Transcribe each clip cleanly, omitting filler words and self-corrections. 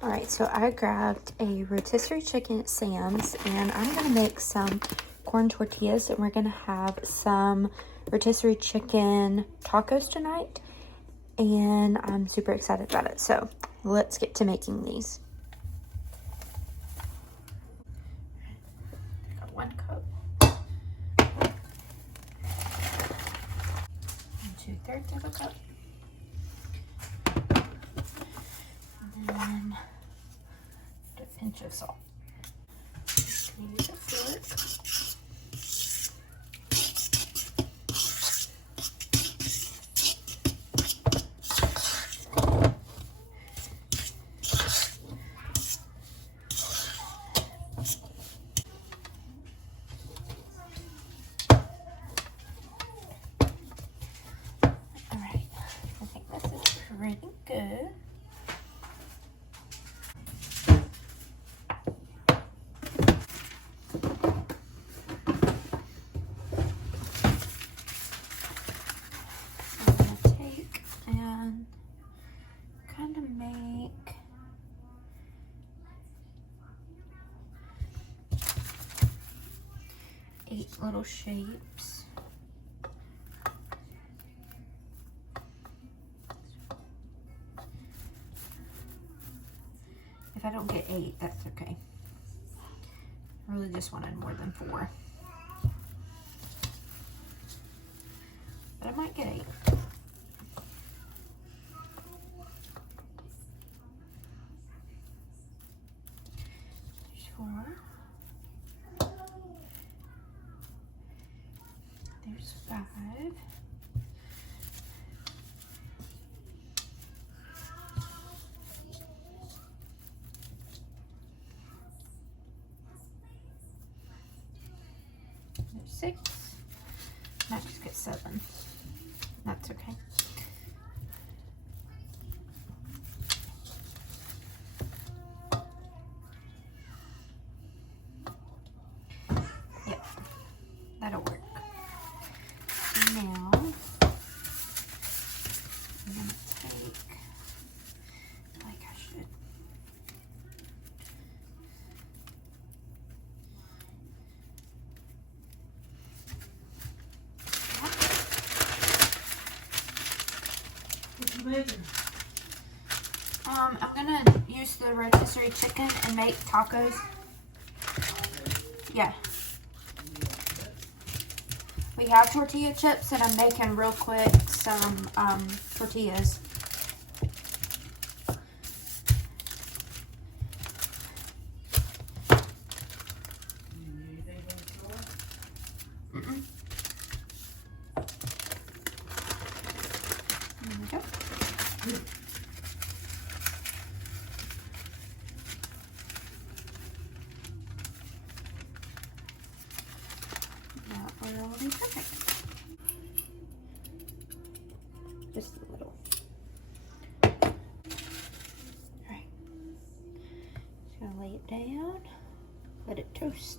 All right, so I grabbed a rotisserie chicken at Sam's, and I'm gonna make some corn tortillas, and we're gonna have some rotisserie chicken tacos tonight, and I'm super excited about it. So let's get to making these. I got 1 cup, 2/3 of a cup, and then a pinch of salt. Use a fork. All right, I think this is pretty good. Make 8 little shapes. If I don't get 8, that's okay. I really just wanted more than 4. But I might get 8. There's 5. There's 6. Might just get 7. That's okay. Yep, that'll work. Now, I'm gonna take, like I should, What you making? I'm gonna use the rotisserie chicken and make tacos. Yeah. We have tortilla chips, and I'm making real quick some tortillas. Mm-mm. There we go. That will be perfect. Just a little. Alright. Just gonna lay it down. Let it toast.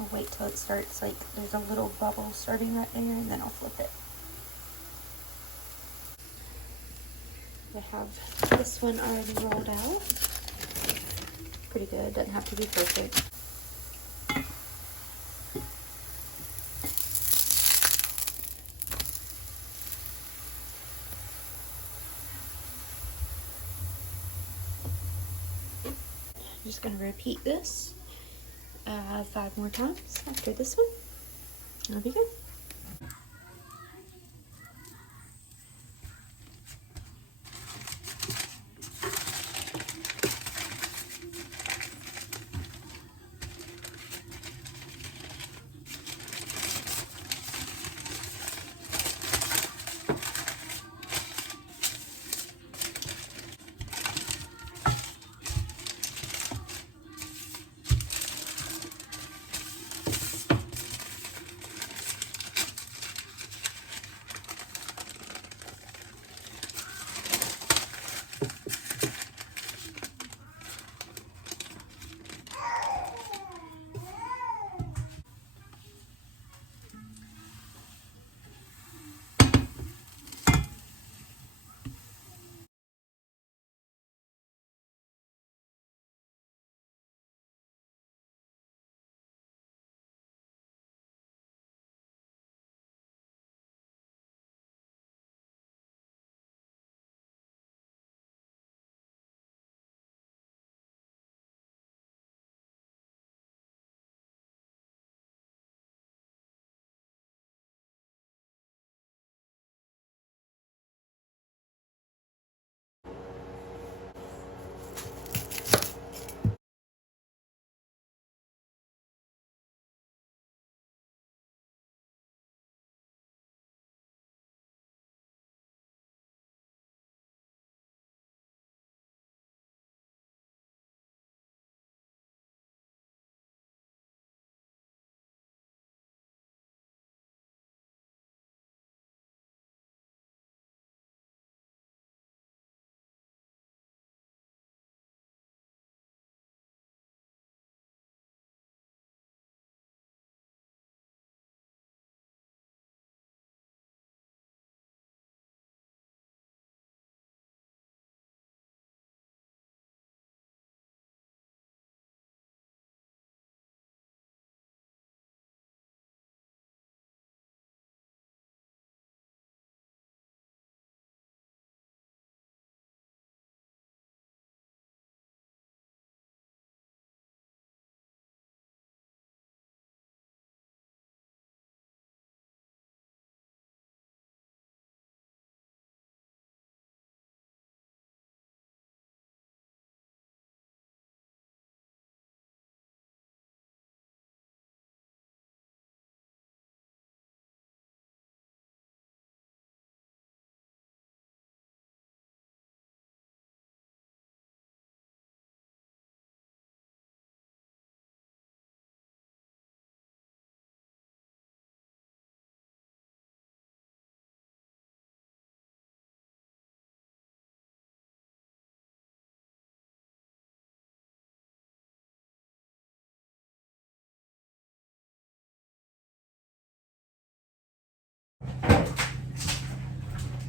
I'll wait till it starts, like there's a little bubble starting right there, and then I'll flip it. I have this one already rolled out. Pretty good, doesn't have to be perfect. I'm just gonna repeat this 5 more times after this one. That'll be good.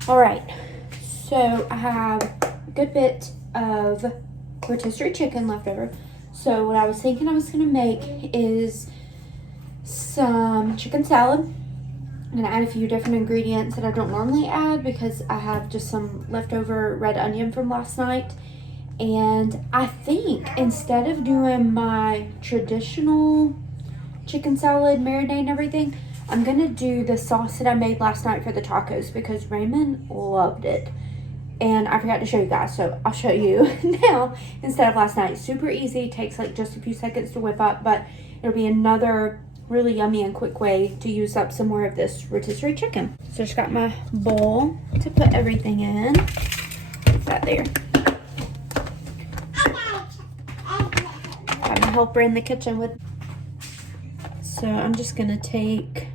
All right, so I have a good bit of rotisserie chicken left over. So what I was thinking I was gonna make is some chicken salad. I'm gonna add a few different ingredients that I don't normally add because I have just some leftover red onion from last night. And I think instead of doing my traditional chicken salad marinade and everything, I'm gonna do the sauce that I made last night for the tacos because Raymond loved it. And I forgot to show you guys, so I'll show you now instead of last night. Super easy, takes like just a few seconds to whip up, but it'll be another really yummy and quick way to use up some more of this rotisserie chicken. So just got my bowl to put everything in. Put that there. Got my helper in the kitchen with. So I'm just gonna take.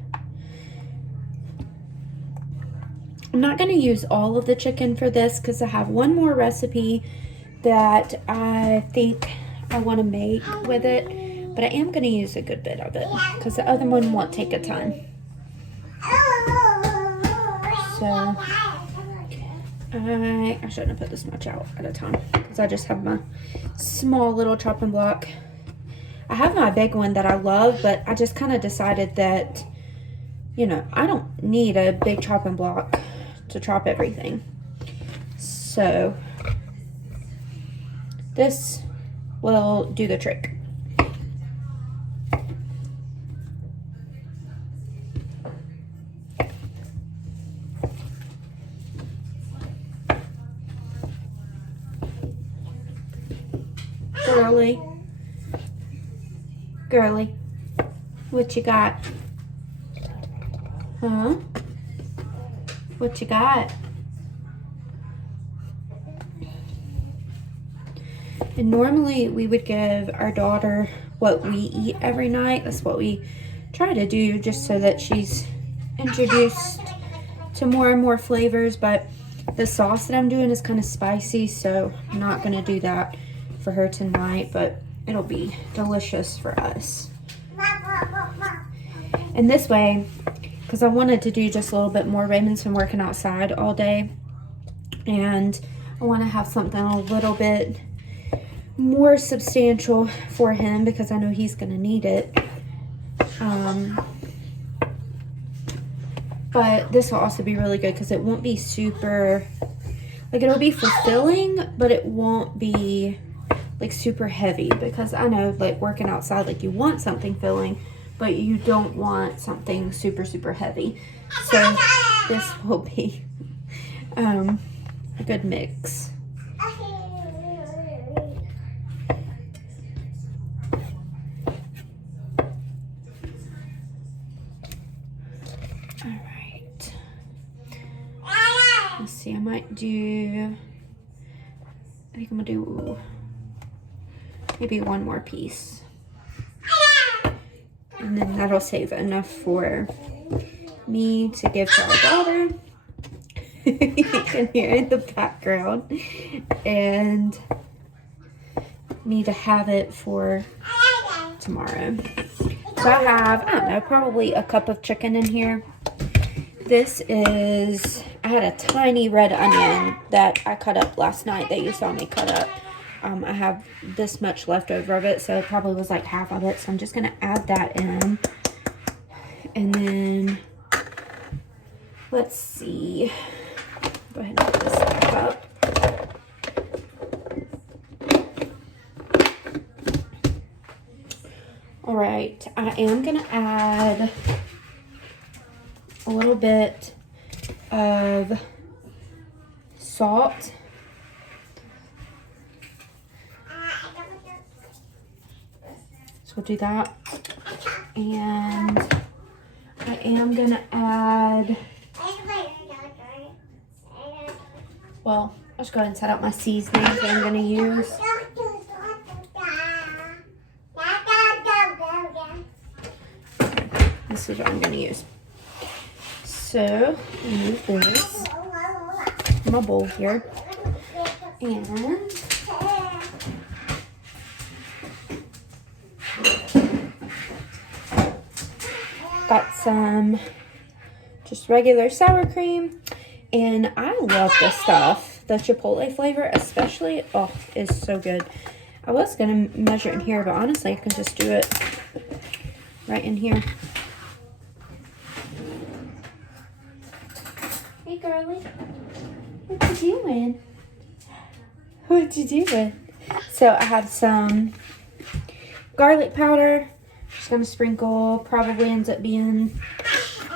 I'm not gonna use all of the chicken for this because I have one more recipe that I think I want to make with it, but I am gonna use a good bit of it because the other one won't take a ton. So I shouldn't have put this much out at a time because I just have my small little chopping block. I have my big one that I love, but I just kind of decided that, you know, I don't need a big chopping block to chop everything. So this will do the trick. Girly, what you got? Huh? What you got? And normally we would give our daughter what we eat every night. That's what we try to do just so that she's introduced to more and more flavors. But the sauce that I'm doing is kind of spicy, so I'm not going to do that for her tonight, but it'll be delicious for us. And this way, because I wanted to do just a little bit more. Raymond's been working outside all day, and I want to have something a little bit more substantial for him because I know he's going to need it. But this will also be really good because it won't be super, like, it'll be fulfilling, but it won't be like super heavy because I know, like, working outside, like, you want something filling, but you don't want something super heavy. So this will be a good mix. All right. Let's see, I might do, I think I'm gonna do maybe one more piece. And then that'll save enough for me to give to our daughter. You can hear in the background. And me to have it for tomorrow. So I have, I don't know, probably a cup of chicken in here. This is, I had a tiny red onion that I cut up last night that you saw me cut up. I have this much left over of it, so it probably was like half of it. So I'm just going to add that in. And then, let's see. Go ahead and put this back up. All right, I am going to add a little bit of salt. So we'll do that. And I am going to add, well, I'll just go ahead and set up my seasonings that I'm going to use. This is what I'm going to use. So, move this in my bowl here. And got some just regular sour cream. And I love this stuff. The Chipotle flavor especially, oh, is so good. I was going to measure it in here, but honestly, I can just do it right in here. Hey, girlie. What you doing? What you doing? So I have some garlic powder. Just going to sprinkle. Probably ends up being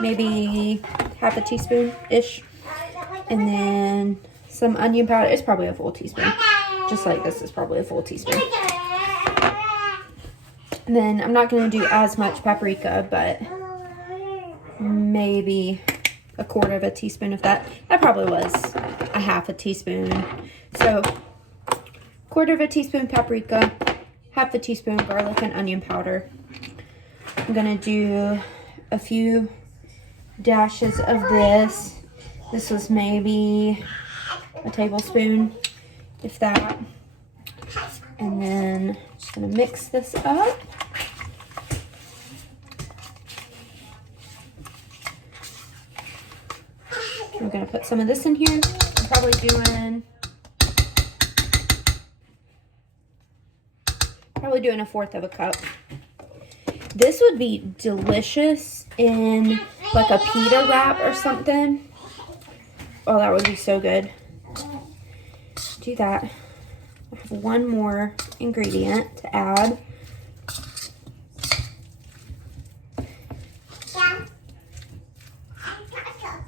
maybe half a teaspoon-ish. And then some onion powder. It's probably a full teaspoon. Just like this is probably a full teaspoon. And then I'm not going to do as much paprika, but maybe a quarter of a teaspoon of that. That probably was a half a teaspoon. So quarter of a teaspoon paprika, half a teaspoon garlic and onion powder. I'm going to do a few dashes of this. This was maybe a tablespoon, if that. And then just gonna mix this up. I'm gonna put some of this in here. I'm probably doing a fourth of a cup. This would be delicious in like a pita wrap or something. Oh, that would be so good. Do that. I have one more ingredient to add.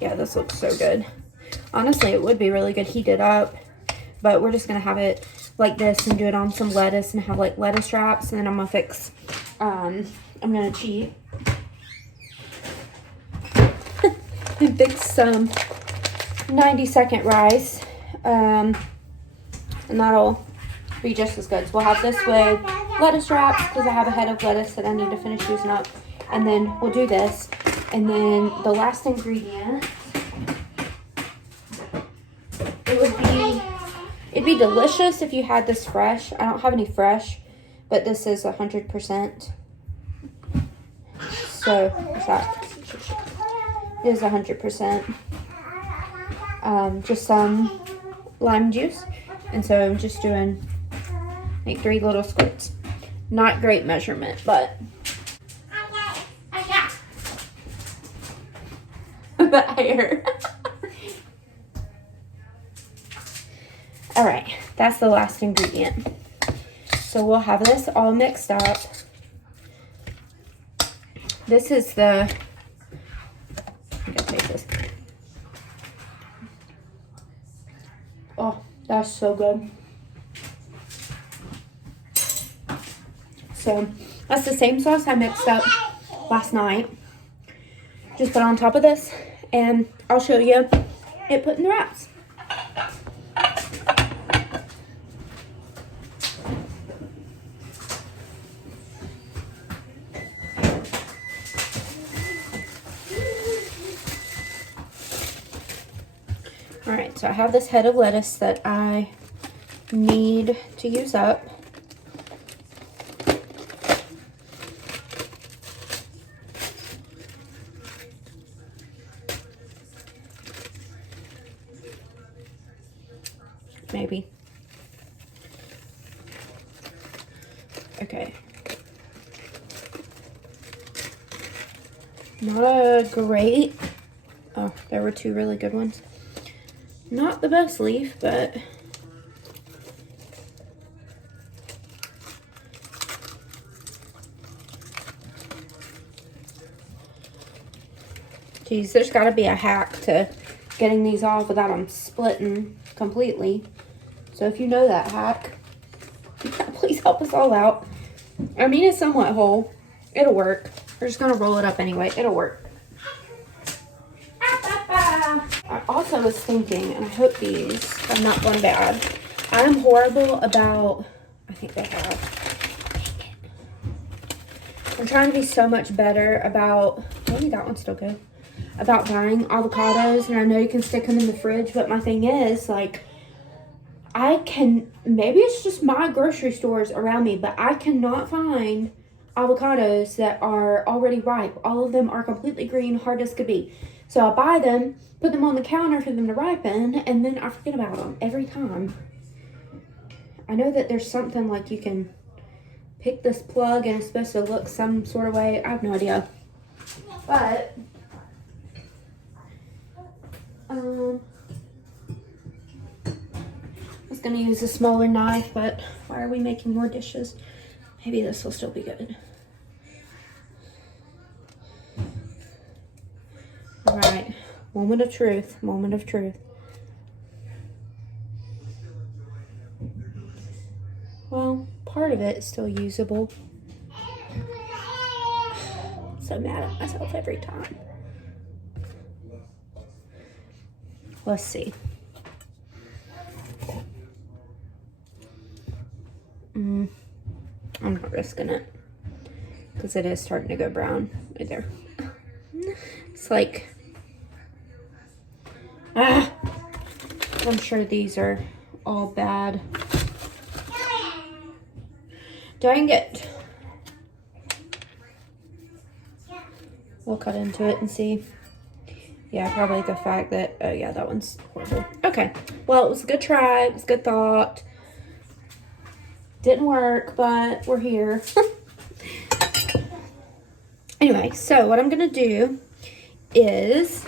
Yeah, this looks so good. Honestly, it would be really good heated up, but we're just gonna have it like this and do it on some lettuce and have like lettuce wraps, and then I'm gonna fix, I'm gonna cheat and fix some 90-second rice, and that'll be just as good. So we'll have this with lettuce wraps because I have a head of lettuce that I need to finish using up, and then we'll do this, and then the last ingredient, it'd be delicious if you had this fresh. I don't have any fresh, but this is 100%. So what's that? It is 100%. Just some lime juice, and so I'm just doing like 3 little squirts. Not great measurement, but the hair. All right, that's the last ingredient. So we'll have this all mixed up. This is the, I'm gonna taste this. Oh, that's so good. So that's the same sauce I mixed up last night. Just put on top of this, and I'll show you it put in the wraps. All right, so I have this head of lettuce that I need to use up. Maybe. Okay. Not a great, oh, there were 2 really good ones. Not the best leaf, but geez, there's got to be a hack to getting these off without them splitting completely. So if you know that hack, please help us all out. I mean, it's somewhat whole. It'll work. We're just going to roll it up anyway. It'll work. I also was thinking, and I hope these have not gone bad. I'm horrible about, I think they have. I'm trying to be so much better about, maybe that one's still good, about buying avocados. And I know you can stick them in the fridge, but my thing is, like, I can, maybe it's just my grocery stores around me, but I cannot find avocados that are already ripe. All of them are completely green, hard as could be. So I buy them, put them on the counter for them to ripen, and then I forget about them every time. I know that there's something like you can pick this plug and it's supposed to look some sort of way. I have no idea. But, I was going to use a smaller knife, but why are we making more dishes? Maybe this will still be good. All right, moment of truth, moment of truth. Well, part of it is still usable. So mad at myself every time. Let's see. I'm not risking it because it is starting to go brown right there. It's like, I'm sure these are all bad. Dang it. We'll cut into it and see. Yeah, probably the fact that, oh yeah, that one's horrible. Okay, well, it was a good try. It was a good thought. Didn't work, but we're here. Anyway, so what I'm going to do is,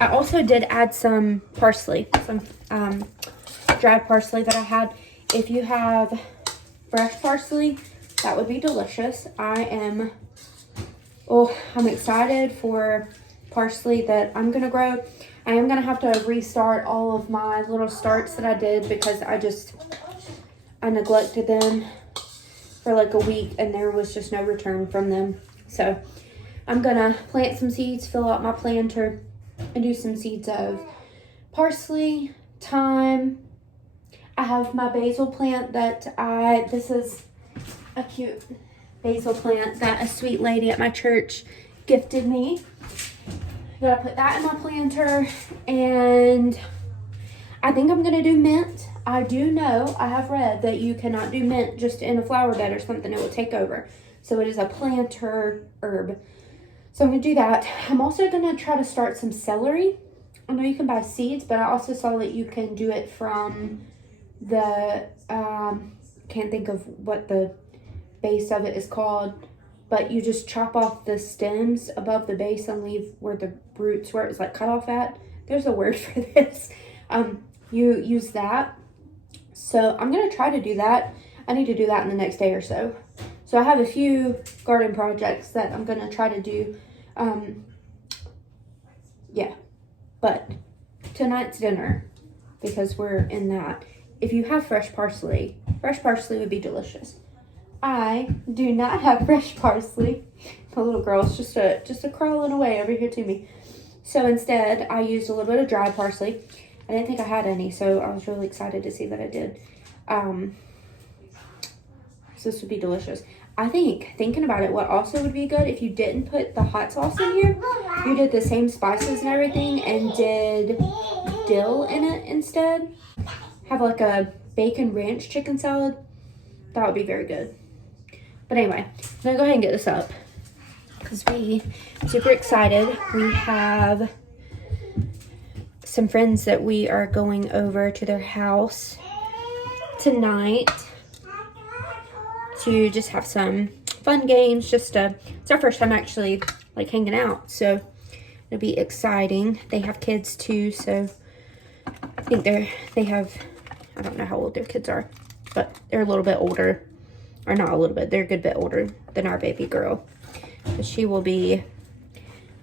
I also did add some parsley, some dried parsley that I had. If you have fresh parsley, that would be delicious. I'm excited for parsley that I'm going to grow. I am going to have to restart all of my little starts that I did because I neglected them for like a week and there was just no return from them. So I'm going to plant some seeds, fill out my planter, and do some seeds of parsley, thyme. I have my basil plant this is a cute basil plant that a sweet lady at my church gifted me. I'm gonna put that in my planter, and I think I'm gonna do mint. I do know, I have read that you cannot do mint just in a flower bed or something, it will take over. So it is a planter herb. So I'm gonna do that. I'm also gonna try to start some celery. I know you can buy seeds, but I also saw that you can do it from the, can't think of what the base of it is called, but you just chop off the stems above the base and leave where the roots, where it's like cut off at. There's a word for this. You use that. So I'm going to try to do that. I need to do that in the next day or so. So I have a few garden projects that I'm going to try to do. Yeah, but tonight's dinner, because we're in that. If you have fresh parsley would be delicious. I do not have fresh parsley. The little girl's just a crawling away over here to me. So instead, I used a little bit of dried parsley. I didn't think I had any, so I was really excited to see that I did. So this would be delicious. I think, thinking about it, what also would be good if you didn't put the hot sauce in here, you did the same spices and everything and did dill in it instead. Have like a bacon ranch chicken salad. That would be very good. But anyway, I'm gonna go ahead and get this up because I'm super excited. We have some friends that we are going over to their house tonight to just have some fun games. It's our first time actually like hanging out, so it'll be exciting. They have kids too, so I think they have, I don't know how old their kids are, but they're a little bit older. Or not a little bit, they're a good bit older than our baby girl. But she will be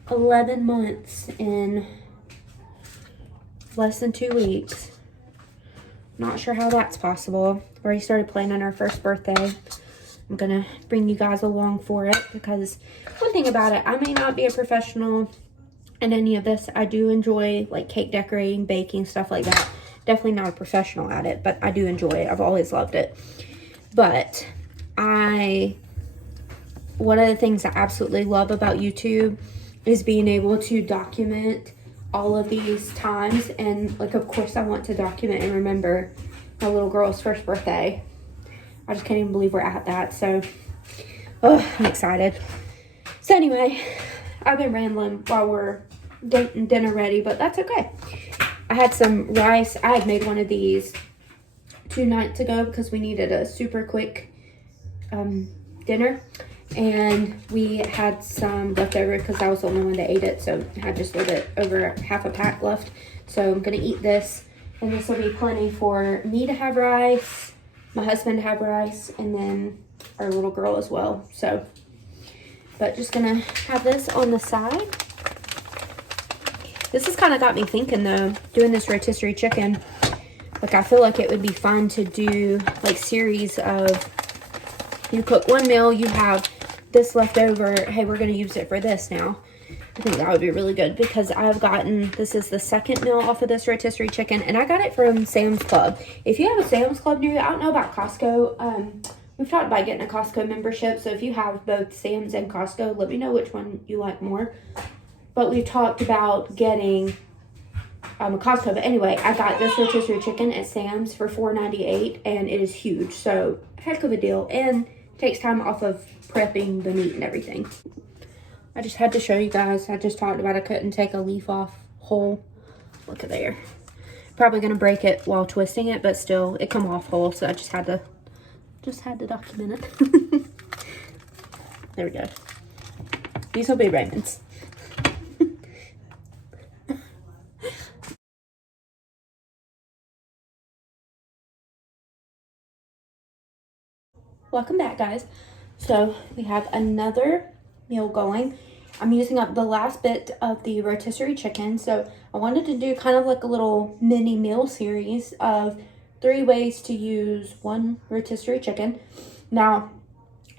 11 months in less than 2 weeks. Not sure how that's possible. Already started planning our first birthday. I'm gonna bring you guys along for it because one thing about it, I may not be a professional in any of this. I do enjoy like cake decorating, baking, stuff like that. Definitely not a professional at it, but I do enjoy it. I've always loved it. But one of the things I absolutely love about YouTube is being able to document all of these times. And like, of course I want to document and remember my little girl's first birthday. I just can't even believe we're at that. So, I'm excited. So anyway, I've been rambling while we're getting dinner ready, but that's okay. I had some rice. I had made one of these 2 nights ago because we needed a super quick dinner. And we had some left over because I was the only one that ate it. So I had just a little bit over half a pack left. So I'm going to eat this. And this will be plenty for me to have rice, my husband to have rice, and then our little girl as well. So, but just going to have this on the side. This has kind of got me thinking though, doing this rotisserie chicken. Like I feel like it would be fun to do like series of, you cook one meal, you have this left over, hey, we're going to use it for this now. I think that would be really good because I've gotten, this is the second meal off of this rotisserie chicken, and I got it from Sam's Club. If you have a Sam's Club near you, I don't know about Costco. We've talked about getting a Costco membership, so if you have both Sam's and Costco, let me know which one you like more. But we've talked about getting a Costco. But anyway, I got this rotisserie chicken at Sam's for $4.98, and it is huge, so heck of a deal, and takes time off of prepping the meat and everything. I just had to show you guys. I just talked about I couldn't take a leaf off whole. Look at there. Probably gonna break it while twisting it, but still, it come off whole. So I just had to document it. There we go. These will be Raymond's. Welcome back, guys. So we have another meal going. I'm using up the last bit of the rotisserie chicken, so I wanted to do kind of like a little mini meal series of 3 ways to use one rotisserie chicken. Now,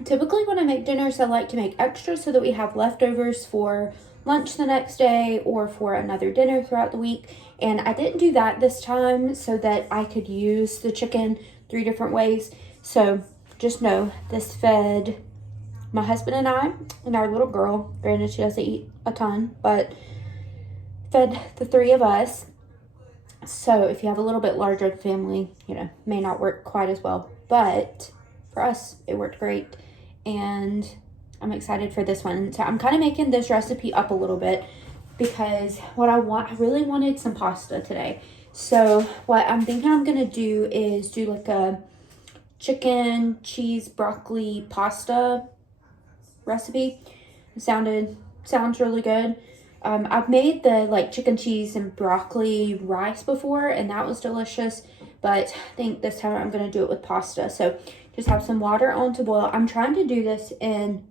typically when I make dinners, I like to make extra so that we have leftovers for lunch the next day or for another dinner throughout the week. And I didn't do that this time so that I could use the chicken 3 different ways. So just know this fed my husband and I and our little girl. Granted, she doesn't eat a ton, but fed the 3 of us. So if you have a little bit larger family, you know, may not work quite as well. But for us, it worked great. And I'm excited for this one. So I'm kind of making this recipe up a little bit because I really wanted some pasta today. So what I'm thinking I'm going to do is do like a chicken, cheese, broccoli, pasta recipe. It sounds really good. I've made the like chicken, cheese, and broccoli rice before, and that was delicious. But I think this time I'm going to do it with pasta. So just have some water on to boil. I'm trying to do this in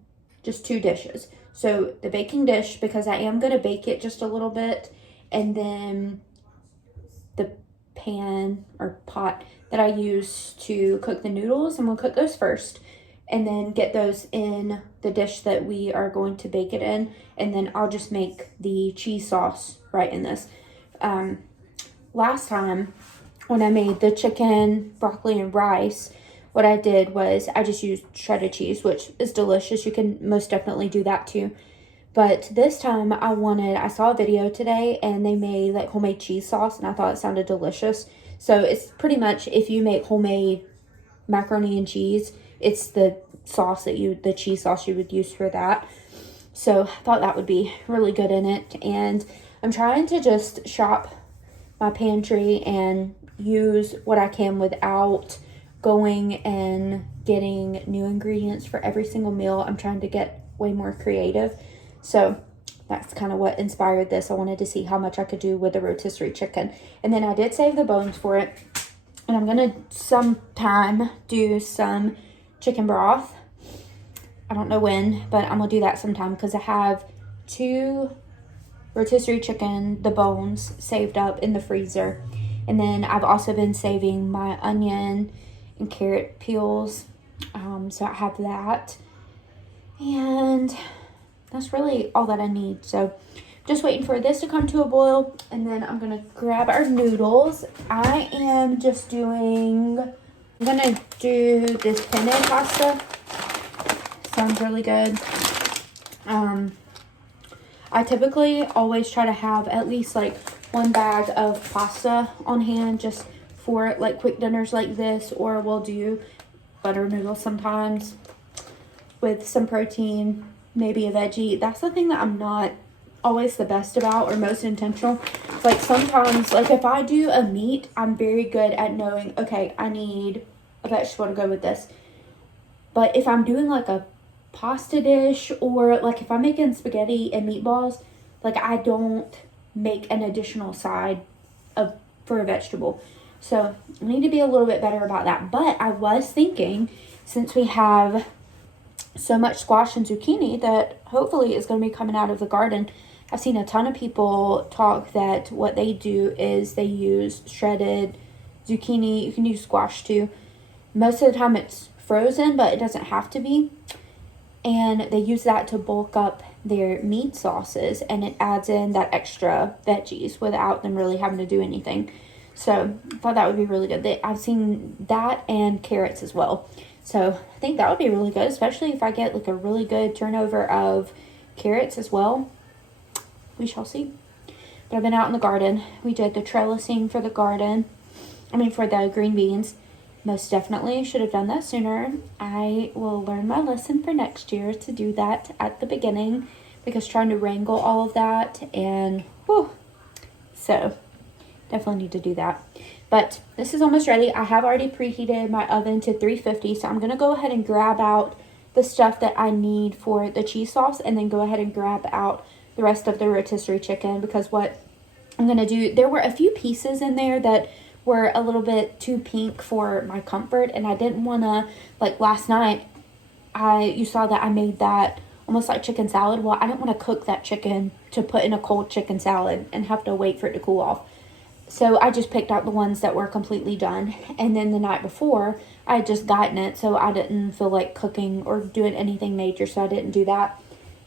just 2 dishes. So the baking dish, because I am going to bake it just a little bit, and then the pan or pot that I use to cook the noodles, I'm going to cook those first and then get those in the dish that we are going to bake it in, and then I'll just make the cheese sauce right in this. Last time when I made the chicken, broccoli, and rice, what I did was I just used shredded cheese, which is delicious. You can most definitely do that too. But this time I saw a video today and they made like homemade cheese sauce, and I thought it sounded delicious. So it's pretty much, if you make homemade macaroni and cheese, it's the cheese sauce you would use for that. So I thought that would be really good in it. And I'm trying to just shop my pantry and use what I can without going and getting new ingredients for every single meal. I'm trying to get way more creative. So that's kind of what inspired this. I wanted to see how much I could do with the rotisserie chicken. And then I did save the bones for it. And I'm going to sometime do some chicken broth. I don't know when, but I'm going to do that sometime because I have 2 rotisserie chicken, the bones, saved up in the freezer. And then I've also been saving my onion and carrot peels. So I have that. And that's really all that I need. So just waiting for this to come to a boil, and then I'm going to grab our noodles. I'm going to do this penne pasta. Sounds really good. I typically always try to have at least like 1 bag of pasta on hand just for like quick dinners like this, or we'll do butter noodles sometimes with some protein. maybe a veggie. That's the thing that I'm not always the best about or most intentional. Like sometimes, like if I do a meat, I'm very good at knowing, okay, I need a vegetable to go with this. But if I'm doing like a pasta dish, or like if I'm making spaghetti and meatballs, like I don't make an additional side of for a vegetable. So I need to be a little bit better about that. But I was thinking, since we have so much squash and zucchini that hopefully is going to be coming out of the garden, I've seen a ton of people talk that what they do is they use shredded zucchini. You can use squash too. Most of the time it's frozen, but it doesn't have to be. And they use that to bulk up their meat sauces, and it adds in that extra veggies without them really having to do anything. So I thought that would be really good. I've seen that and carrots as well. So I think that would be really good, especially if I get like a really good turnover of carrots as well. We shall see. But I've been out in the garden. We did the trellising for the garden. For the green beans. Most definitely should have done that sooner. I will learn my lesson for next year to do that at the beginning, because trying to wrangle all of that and whew, so definitely need to do that. But this is almost ready. I have already preheated my oven to 350, so I'm going to go ahead and grab out the stuff that I need for the cheese sauce, and then go ahead and grab out the rest of the rotisserie chicken, because what I'm going to do, there were a few pieces in there that were a little bit too pink for my comfort, and I didn't want to, like last night, you saw that I made that almost like chicken salad. Well, I didn't want to cook that chicken to put in a cold chicken salad and have to wait for it to cool off. So I just picked out the ones that were completely done. And then the night before, I had just gotten it, so I didn't feel like cooking or doing anything major, so I didn't do that.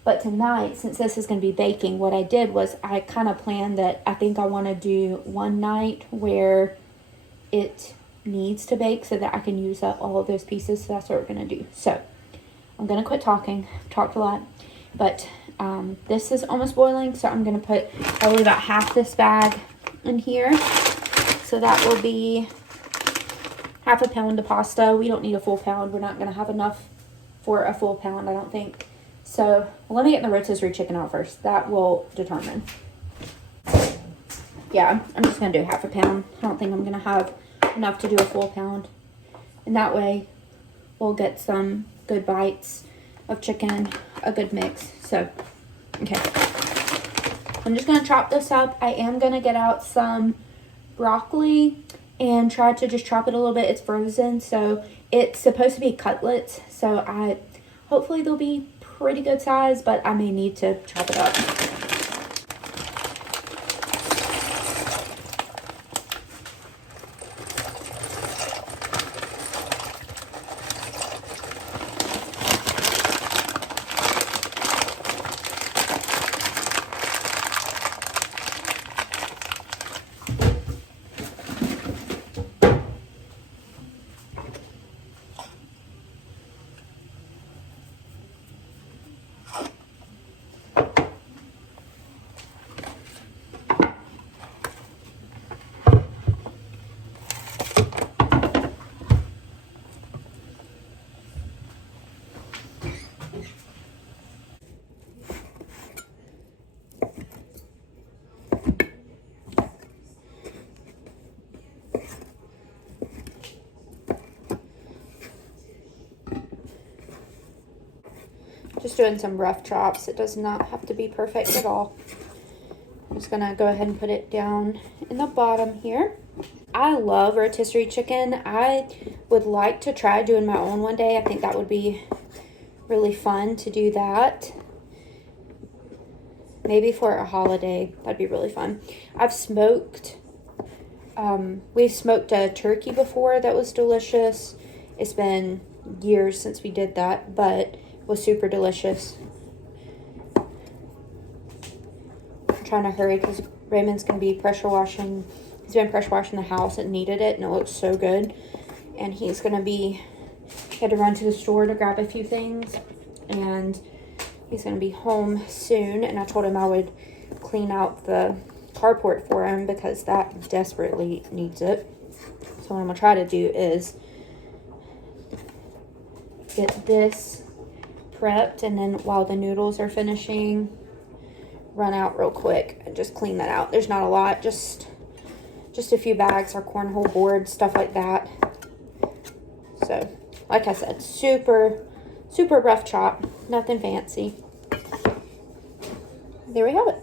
But tonight, since this is going to be baking, what I did was I kind of planned that I think I want to do one night where it needs to bake so that I can use up all of those pieces. So that's what we're going to do. So I'm going to quit talking. I've talked a lot. But this is almost boiling, so I'm going to put probably about half this bag in here. So that will be half a pound of pasta. We don't need a full pound. We're not going to have enough for a full pound, I don't think. So let me get the rotisserie chicken out first. That will determine. Yeah, I'm just going to do half a pound. I don't think I'm going to have enough to do a full pound. And that way we'll get some good bites of chicken, a good mix. So, okay. I'm just going to chop this up. I am going to get out some broccoli and try to just chop it a little bit. It's frozen, so it's supposed to be cutlets. So hopefully they'll be pretty good size, but I may need to chop it up. Just doing some rough chops. It does not have to be perfect at all. I'm just gonna go ahead and put it down in the bottom here. I love rotisserie chicken. I would like to try doing my own one day. I think that would be really fun to do that. Maybe for a holiday, that'd be really fun. We've smoked a turkey before that was delicious. It's been years since we did that, but was super delicious. I'm trying to hurry because Raymond's going to be pressure washing. He's been pressure washing the house. It needed it, and it looks so good. And he had to run to the store to grab a few things, and he's going to be home soon. And I told him I would clean out the carport for him because that desperately needs it. So what I'm going to try to do is get this prepped, and then while the noodles are finishing, run out real quick and just clean that out. There's not a lot, just a few bags, our cornhole board, stuff like that. So, like I said, super rough chop, nothing fancy. There we have it.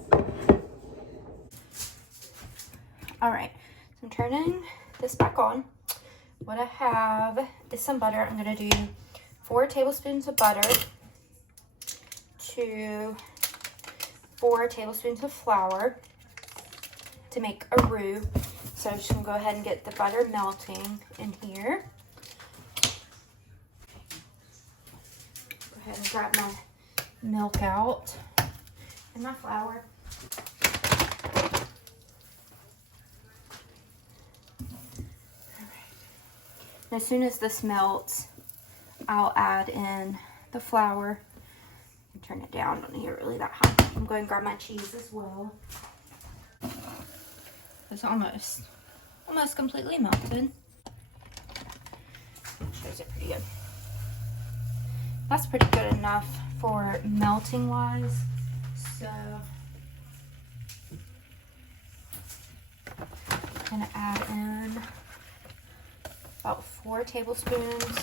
All right, so I'm turning this back on. What I have is some butter. I'm gonna do 4 tablespoons of butter to 4 tablespoons of flour to make a roux. So I'm just gonna go ahead and get the butter melting in here. Go ahead and grab my milk out and my flour. As soon as this melts, I'll add in the flour and turn it down. Don't need it really that hot. I'm going to grab my cheese as well. It's almost completely melted. Shows it pretty good. That's pretty good enough for melting wise. So I'm gonna add in about 4 tablespoons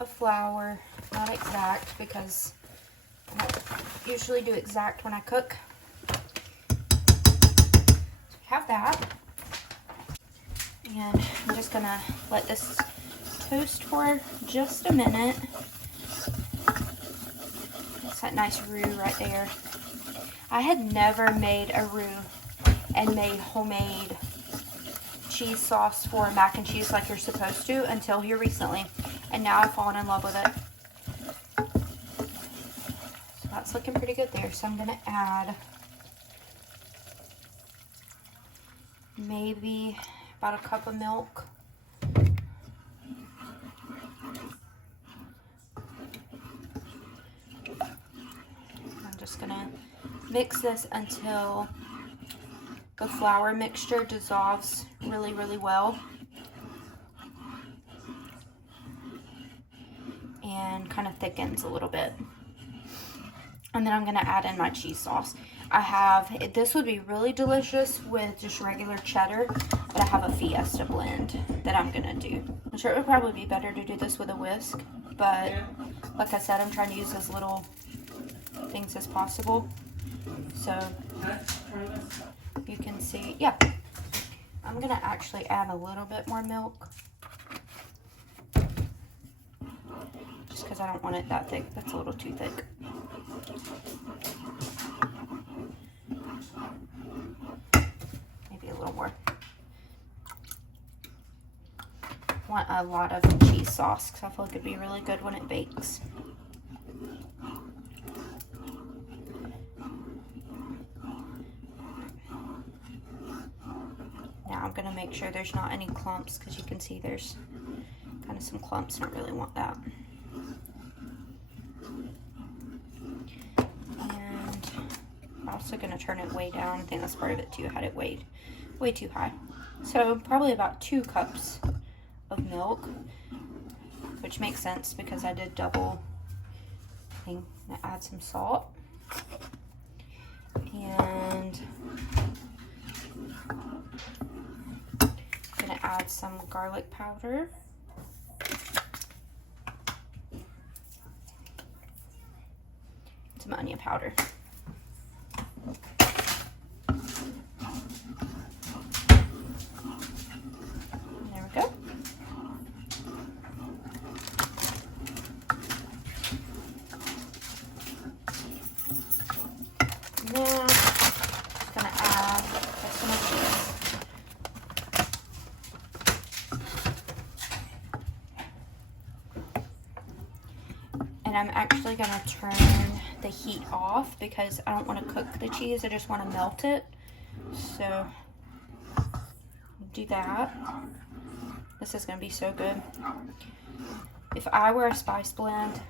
of flour, not exact because I don't usually do exact when I cook. So we have that. And I'm just gonna let this toast for just a minute. It's that nice roux right there. I had never made a roux and made homemade cheese sauce for mac and cheese like you're supposed to until here recently, and now I've fallen in love with it. So that's looking pretty good there. So I'm gonna add maybe about a cup of milk. I'm just gonna mix this until the flour mixture dissolves really well and kind of thickens a little bit. And then I'm gonna add in my cheese sauce. This would be really delicious with just regular cheddar, but I have a Fiesta blend that I'm gonna do. I'm sure it would probably be better to do this with a whisk, but like I said, I'm trying to use as little things as possible. So you can see, yeah, I'm gonna actually add a little bit more milk just because I don't want it that thick. That's a little too thick. Maybe a little more. Want a lot of cheese sauce because I feel like it'd be really good when it bakes. Now I'm gonna make sure there's not any clumps because you can see there's kind of some clumps. I don't really want that. And I'm also gonna turn it way down. I think that's part of it too. I had it way too high. So probably about 2 cups of milk, which makes sense because I did double thing. I'm gonna add some salt and I'm gonna add some garlic powder. Some onion powder. There we go. Now, I'm just gonna add some of cheese. And I'm actually gonna turn the heat off because I don't want to cook the cheese. I just want to melt it. So do that. This is gonna be so good. If I were a spice blend,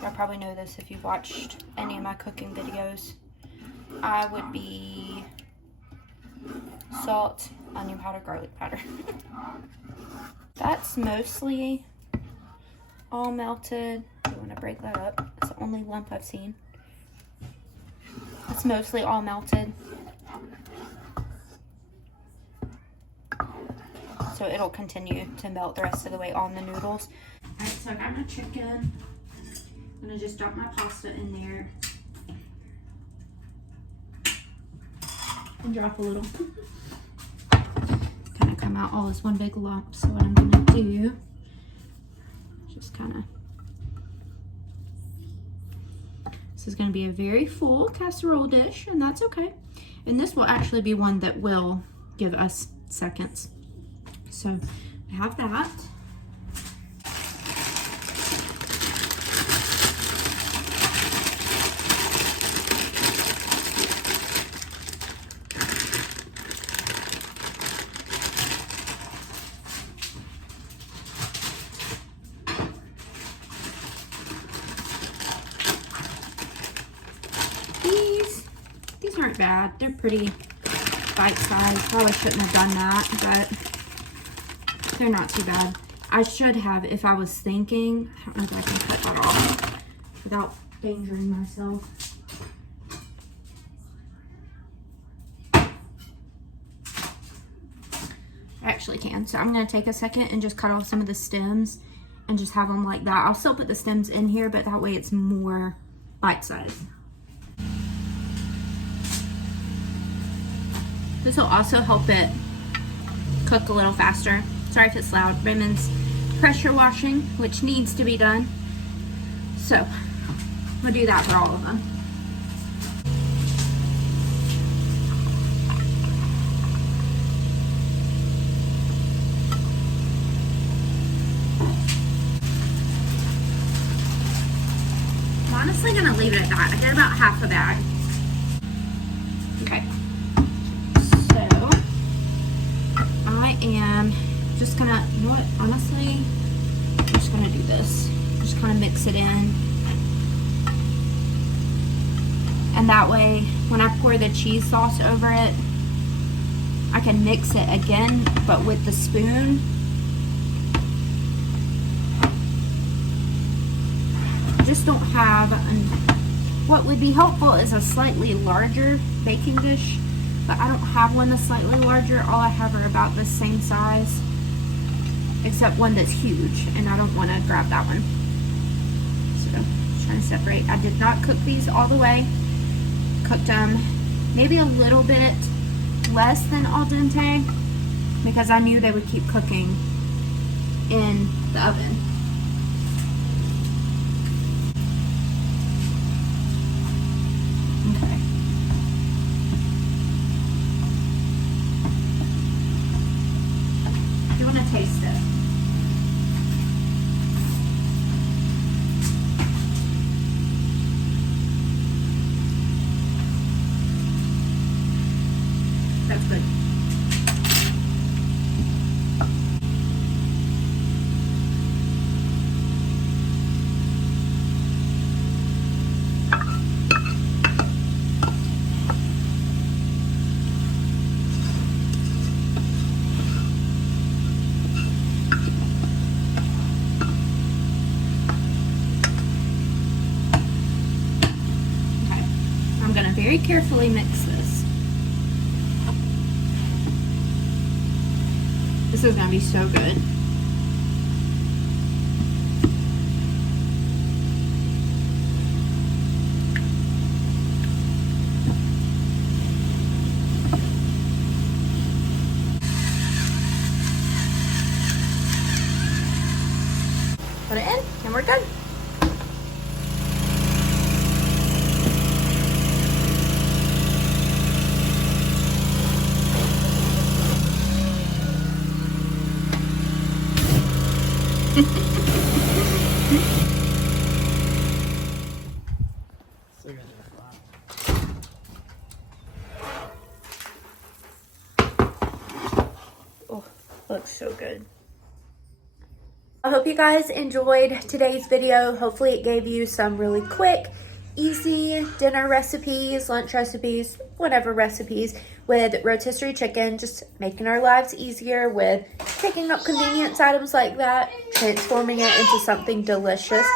you'll probably know this if you've watched any of my cooking videos, I would be salt, onion powder, garlic powder. That's mostly all melted. You want to break that up. It's the only lump I've seen. It's mostly all melted. So it'll continue to melt the rest of the way on the noodles. Alright, so I got my chicken. I'm gonna just dump my pasta in there. And drop a little. Kind of come out all as one big lump. So what I'm gonna do, just kind of. This is gonna be a very full casserole dish, and that's okay. And this will actually be one that will give us seconds. So I have that. These aren't bad. They're pretty bite-sized. Probably shouldn't have done that, but they're not too bad. I should have, if I was thinking, I don't know if I can cut that off without endangering myself. I actually can. So I'm going to take a second and just cut off some of the stems and just have them like that. I'll still put the stems in here, but that way it's more bite-sized. This will also help it cook a little faster. Sorry if it's loud. Raymond's pressure washing, which needs to be done. So we'll do that for all of them. I'm honestly gonna leave it at that. I did about half a bag. Okay. I am just gonna, you know what, honestly, I'm just gonna do this. Just kind of mix it in. And that way, when I pour the cheese sauce over it, I can mix it again, but with the spoon. I just don't have, what would be helpful is a slightly larger baking dish. But I don't have one that's slightly larger. All I have are about the same size, except one that's huge, and I don't want to grab that one. So just trying to separate. I did not cook these all the way. Cooked them maybe a little bit less than al dente because I knew they would keep cooking in the oven. Taste it. That's good. Very carefully mix this. This is gonna be so good. Put it in and we're good. Oh, looks so good. I hope you guys enjoyed today's video. Hopefully it gave you some really quick, easy dinner recipes, lunch recipes, whatever recipes with rotisserie chicken, just making our lives easier with picking up convenience items like that, transforming it into something delicious.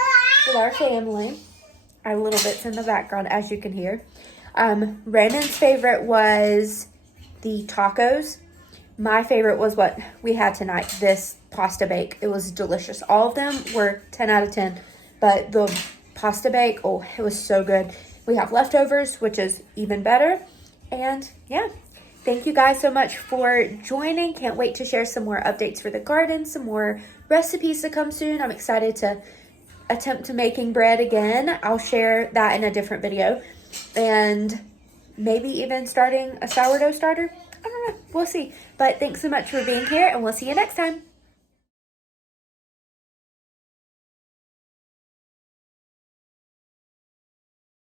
with our family. Our little bits in the background, as you can hear. Brandon's favorite was the tacos. My favorite was what we had tonight, this pasta bake. It was delicious. All of them were 10 out of 10, but the pasta bake, oh, it was so good. We have leftovers, which is even better. And yeah, thank you guys so much for joining. Can't wait to share some more updates for the garden, some more recipes to come soon. I'm excited to attempt to making bread again. I'll share that in a different video, and maybe even starting a sourdough starter. I don't know, we'll see. But thanks so much for being here, and we'll see you next time.